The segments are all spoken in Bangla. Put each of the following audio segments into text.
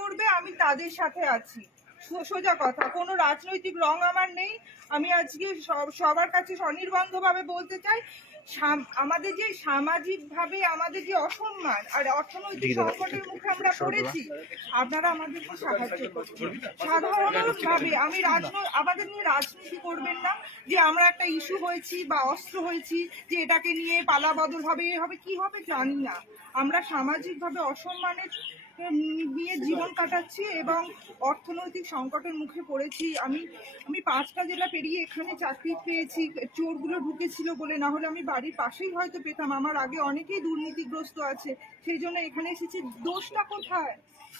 করবে আমি তাদের সাথে আছি। সোজা কথা, কোনো রাজনৈতিক রং আমার নেই। আমি আজকে সবার কাছে স্বনির্বন্ধভাবে বলতে চাই, আমাদের যে সামাজিকভাবে আমাদের যে অসম্মান আর অর্থনৈতিক সংকটের মুখে আমরা পড়েছি, আপনারা আমাদেরকে সাহায্য করবেন। সাধারণভাবে আমাদের নিয়ে রাজনীতি করবেন না যে আমরা একটা ইস্যু হয়েছি বা অস্ত্র হয়েছি যে এটাকে নিয়ে পালা বদল হবে, এ হবে কি হবে জানি না। আমরা সামাজিকভাবে অসম্মানের নিয়ে জীবন কাটাচ্ছি এবং অর্থনৈতিক সংকটের মুখে পড়েছি। আমি 5টা জেলা পেরিয়ে এখানে চাকরি পেয়েছি, চোরগুলো ঢুকেছিল বলে, না হলে আমি বাড়ির পাশেই হয়তো পেতাম। আমার আগে অনেকেই দুর্নীতিগ্রস্ত আছে, সেই জন্য এখানে এসেছি। দোষটা কোথায়?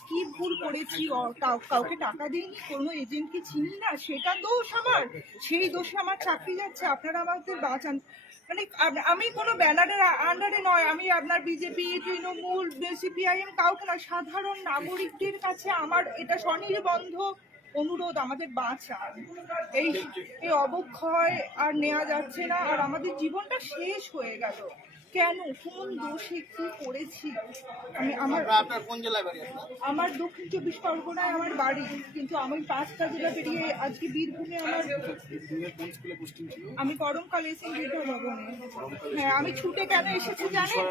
কি ভুল করেছি? কাউকে টাকা দিইনি, কোনো এজেন্টকে চিনি না, সেটা দোষ আমার? সেই দোষে আমার চাকরি যাচ্ছে। আপনারা আমাদের বাঁচান। মানে আমি কোনো ব্যানারের আন্ডারে নয়, আমি আপনার বিজেপি, তৃণমূল, সিপিআইএম কাউকে না, সাধারণ নাগরিকদের কাছে আমার এটা স্বনির্বন্ধ অনুরোধ, আমাদের বাঁচান। এই অবক্ষয় আর নেওয়া যাচ্ছে না, আর আমাদের জীবনটা শেষ হয়ে গেল কেন? কোন দোষে কি করেছি? আমার দক্ষিণ 24 পরগনায় আমার বাড়ি, কিন্তু আমি 5টা জেলা পেরিয়ে আজকে বীরভূমে আমি গরমকালে এসে বৃদ্ধভবনে। হ্যাঁ, আমি ছুটে কেন এসেছি জানেন?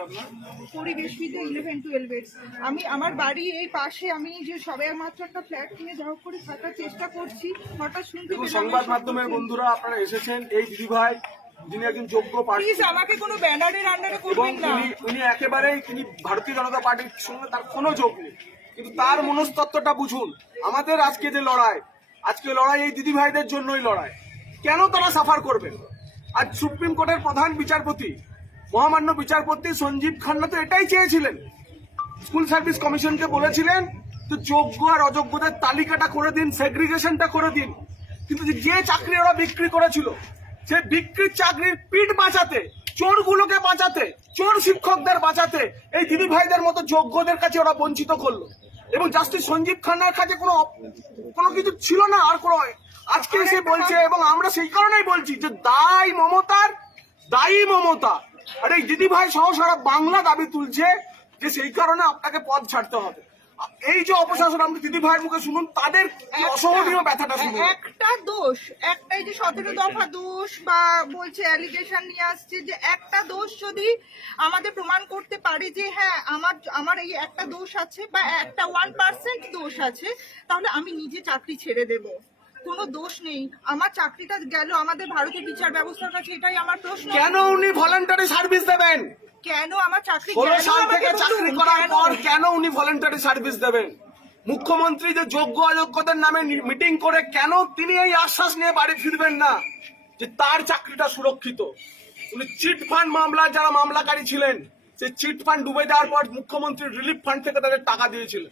পরিবেশবিদ 11-12 আমার বাড়ি এই পাশে। আমি যে সবে মাত্র একটা ফ্ল্যাট কিনে জব করে থাকার চেষ্টা করছি, হঠাৎ শুনতে সংবাদ মাধ্যমের বন্ধুরা আপনারা এসেছেন, এই দিদিভাই যিনি একজন যোগ্য প্রার্থী, আমাকে কোনো ব্যানারের আন্ডারে করবেন না। উনি একেবারেই তিনি ভারতীয় জনতা পার্টির সঙ্গে তার কোনো যোগ নেই, কিন্তু তার মনস্তত্ত্বটা বুঝুন। আমাদের আজকে যে লড়াই, এই দিদিভাইদের জন্যই লড়াই। কেন তারা সাফার করবেন? আজ সুপ্রিম কোর্টের প্রধান বিচারপতি, মহামান্য বিচারপতি সঞ্জীব খান্না তো এটাই চেয়েছিলেন। স্কুল সার্ভিস কমিশনকে বলেছিলেন তো যোগ্য আর অযোগ্যদের তালিকাটা করে দিন, সেগ্রিগেশনটা করে দিন। কিন্তু যে চাকরি ওরা বিক্রি করেছিল, সে বিক্রির চাকরির পিঠ বাঁচাতে, চোরগুলোকে বাঁচাতে, চোর শিক্ষকদের বাঁচাতে এই দিদি ভাইদের মতো যোগ্যদের কাছে ওরা বঞ্চিত করলো। এবং জাস্টিস সঞ্জীব খান্নার কাছে কোনো কিছু ছিল না। আর কোনো আজকে সে বলছে, এবং আমরা সেই কারণেই বলছি যে দায়ী মমতা। আর এই দিদি ভাই সহ সারা বাংলা দাবি তুলছে যে সেই কারণে আপনাকে পদ ছাড়তে হবে। এই যে অপশাসন, আপনি দিদি ভাইয়ের মুখে শুনুন, তাদের অসহনীয় ব্যথাটা শুনুন। একটা দোষ, একটাই যে 17 দফা দোষ বা বলছে অ্যালিগেশন নিয়ে আসছে, যে একটা দোষ যদি আমাদের প্রমাণ করতে পারে যে হ্যাঁ আমার এই একটা দোষ আছে বা একটা 1% দোষ আছে, তাহলে আমি নিজে চাকরি ছেড়ে দেব। কোনো দোষ নেই, আমার চাকরিটা গেল আমাদের ভারতের বিচার ব্যবস্থার কাছে, এটাই আমার প্রশ্ন। কেন উনি ভলান্টারি সার্ভিস দেবেন? কেন আমার চাকরি 16 সাল থেকে চাকরি করার পর কেন উনি ভলান্টারি সার্ভিস দেবেন? মুখ্যমন্ত্রী যে যোগ্য অযোগ্যদের নামে মিটিং করে কেন তিনি এই আশ্বাস নিয়ে বাড়ি ফিরবেন না যে তার চাকরিটা সুরক্ষিত? উনি চিট ফান্ড মামলা, যারা মামলাকারী ছিলেন, সেই চিট ফান্ড ডুবে যাওয়ার পর মুখ্যমন্ত্রী রিলিফ ফান্ড থেকে তাদের টাকা দিয়েছিলেন।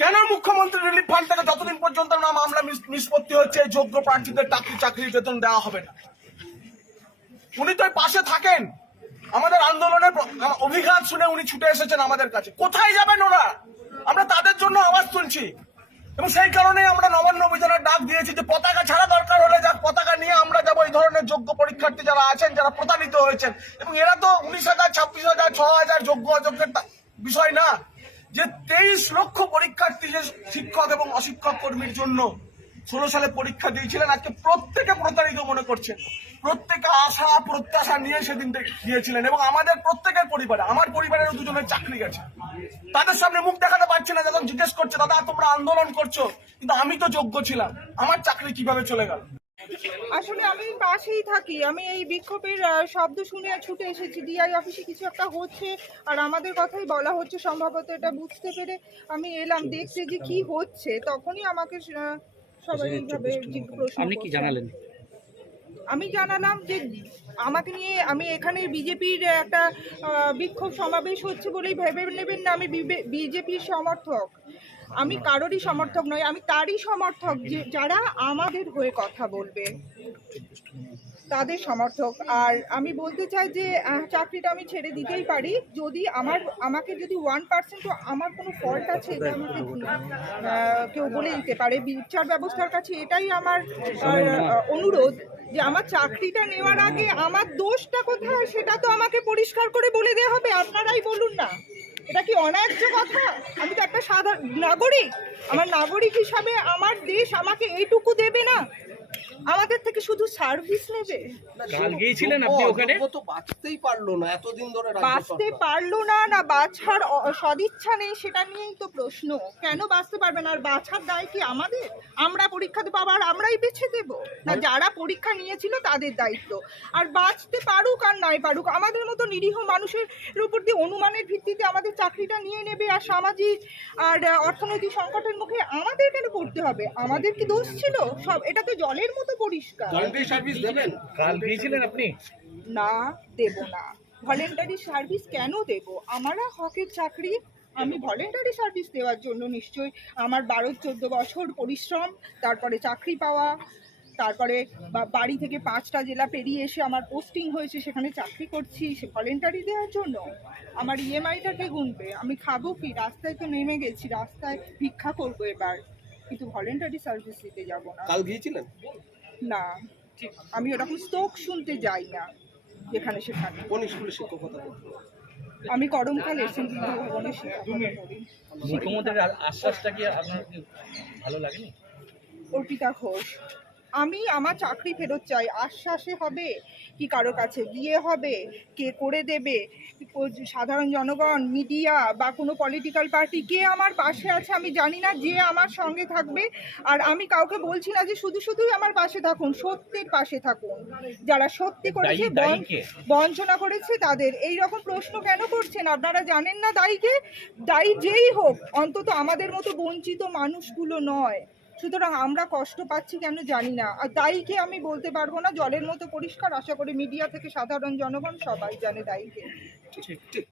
কেন মুখ্যমন্ত্রী রিলিফ ফান্ড থেকে যতদিন পর্যন্ত না মামলা নিষ্পত্তি হচ্ছে যোগ্য প্রার্থীদের চাকরি বেতন দেওয়া হবে না? উনি তো পাশে থাকেন। আমাদের আন্দোলনের অভিঘাত শুনে উনি ছুটে এসেছেন আমাদের কাছে। কোথায় যাবেন ওরা? আমরা তাদের জন্য আওয়াজ তুলছি, এবং সেই কারণে আমরা নবান্ন অভিযানের ডাক দিয়েছি যে পতাকা ছাড়া দরকার হলে যাক, পতাকা নিয়ে আমরা যাবো। এই ধরনের যোগ্য পরীক্ষার্থী যারা আছেন, যারা প্রতারিত হয়েছেন, এবং এরা তো 19,000, 26,000, 6,000 যোগ্য অযোগ্যের বিষয় না, যে 23 লক্ষ পরীক্ষার্থী যে শিক্ষক এবং অশিক্ষক কর্মীর জন্য 16 সালে পরীক্ষা দিয়েছিলেন, আজকে প্রত্যেকে প্রতারিত মনে করছেন। প্রত্যেকে আশা প্রত্যাশা নিয়ে সেদিন দিয়েছিলেন, এবং আমাদের প্রত্যেকের পরিবারে, আমার পরিবারেরও 2জনের চাকরি গেছে। তাদের সামনে মুখ দেখাতে পারছে না, যখন জিজ্ঞেস করছে দাদা তোমরা আন্দোলন করছো, কিন্তু আমি তো যোগ্য ছিলাম, আমার চাকরি কিভাবে চলে গেল? আসলে আমি পাশেই থাকি, আমি এই বিক্ষোভের শব্দ শুনে ছুটে এসেছি। ডিআই অফিসে কিছু একটা হচ্ছে আর আমাদের কথাই বলা হচ্ছে, সম্ভবত এটা বুঝতে পেরে আমি এলাম দেখতে যে কি হচ্ছে। তখনই আমাকে সবাই এইভাবে জিজ্ঞাসা। আপনি কি জানালেন? আমি জানালাম যে আমাকে নিয়ে, আমি এখানে বিজেপির একটা বিক্ষোভ সমাবেশ হচ্ছে বলেই ভেবে নেবেন না আমি বিজেপির সমর্থক। আমি কারোরই সমর্থক নয়, আমি তারই সমর্থক যে যারা আমাদের হয়ে কথা বলবে, তাদের সমর্থক। আর আমি বলতে চাই যে চাকরিটা আমি ছেড়ে দিতেই পারি যদি আমাকে যদি 1% আমার কোনো ফল্ট আছে এটা আমাকে কেউ বলে দিতে পারে। বিচার ব্যবস্থার কাছে এটাই আমার অনুরোধ যে আমার চাকরিটা নেওয়ার আগে আমার দোষটা কোথায় সেটা তো আমাকে পরিষ্কার করে বলে দেওয়া হবে। আপনারাই বলুন না। এটা কি অন্যায্য কথা? আমি তো একটা সাধারণ নাগরিক, আমার নাগরিক হিসাবে আমার দেশ আমাকে এইটুকু দেবে না? আমাদের থেকে শুধু সার্ভিস নেবে? কাল গিয়েছিলেন আপনি ওখানে? যোগ্য তো বাঁচতেই পারলো না এতদিন ধরে রাজ্য বাঁচতে সরকার। পারলো না, না বাছার সদিচ্ছা নেই, সেটা নিয়েই তো প্রশ্ন। কেন বাঁচতে পারবে না? আর বাছার দায় কি আমাদের? আমরা পরীক্ষা দেবো আবার আমরাই বেছে দেব? না, যারা পরীক্ষা নিয়েছিল তাদের দায়িত্ব। আর বাঁচতে পারুক আর নাই পারুক, আমাদের মতো নিরীহ মানুষের উপর দিয়ে অনুমানের ভিত্তিতে আমাদের চাকরিটা নিয়ে নেবে, আর সামাজিক আর অর্থনৈতিক সংকটের মুখে আমাদের কেন পড়তে হবে? আমাদের কি দোষ ছিল? সব এটা তো জলের মতো পরিষ্কার। ভলান্টারি সার্ভিস দেবেন? কাল গিয়েছিলেন আপনি? না, দেব না। ভলেন্টারি সার্ভিস কেন দেব? আমারা হকের চাকরি, আমি ভলেন্টারি সার্ভিস দেওয়ার জন্য নিশ্চয়ই আমার 12-14 বছর পরিশ্রম, তারপরে চাকরি পাওয়া, তারপরে বাড়ি থেকে 5টা জেলা পেরিয়ে এসে আমার পোস্টিং হয়েছে, সেখানে চাকরি করছি, সে ভলেন্টারি দেওয়ার জন্য। আমার ইএমআইটাকে গুনবে, আমি খাবো কি? রাস্তায় তো নেমে গেছি, রাস্তায় ভিক্ষা করবো এবার, কিন্তু ভলেন্টারি সার্ভিস দিতে যাব না। কাল গিয়েছিলেন? না, আমি ওরকম স্তোক শুনতে যাই না যেখানে সেখানে। কোন স্কুলে শিক্ষকতা করতেন? আমি করমকাল এসএনজি ভবনে শিক্ষকতা করি। মুখ্যমন্ত্রীর আশ্বাসটা কি আপনার কি ভালো লাগেনি? অর্পিতা ঘোষ। আমি আমার চাকরি ফেরত চাই। আশ্বাসে হবে কি কারো কাছে গিয়ে হবে? কে করে দেবে? সাধারণ জনগণ, মিডিয়া বা কোনো পলিটিক্যাল পার্টি কে আমার পাশে আছে আমি জানি না, যে আমার সঙ্গে থাকবে। আর আমি কাউকে বলছি না যে শুধু শুধুই আমার পাশে থাকুন, সত্যের পাশে থাকুন। যারা সত্যি করেছে, দায়ী কে? বঞ্চনা করেছে তাদের। এই রকম প্রশ্ন কেন করছেন? আপনারা জানেন না দায়ীকে? দায়ী যেই হোক, অন্তত আমাদের মতো বঞ্চিত মানুষগুলো নয়। সুতরাং আমরা কষ্ট পাচ্ছি কেন জানি না। আর দায়ীকে আমি বলতে পারবো না, জলের মতো পরিষ্কার। আশা করি মিডিয়া থেকে সাধারণ জনগণ সবাই জানে দায়ীকে। ঠিক ঠিক।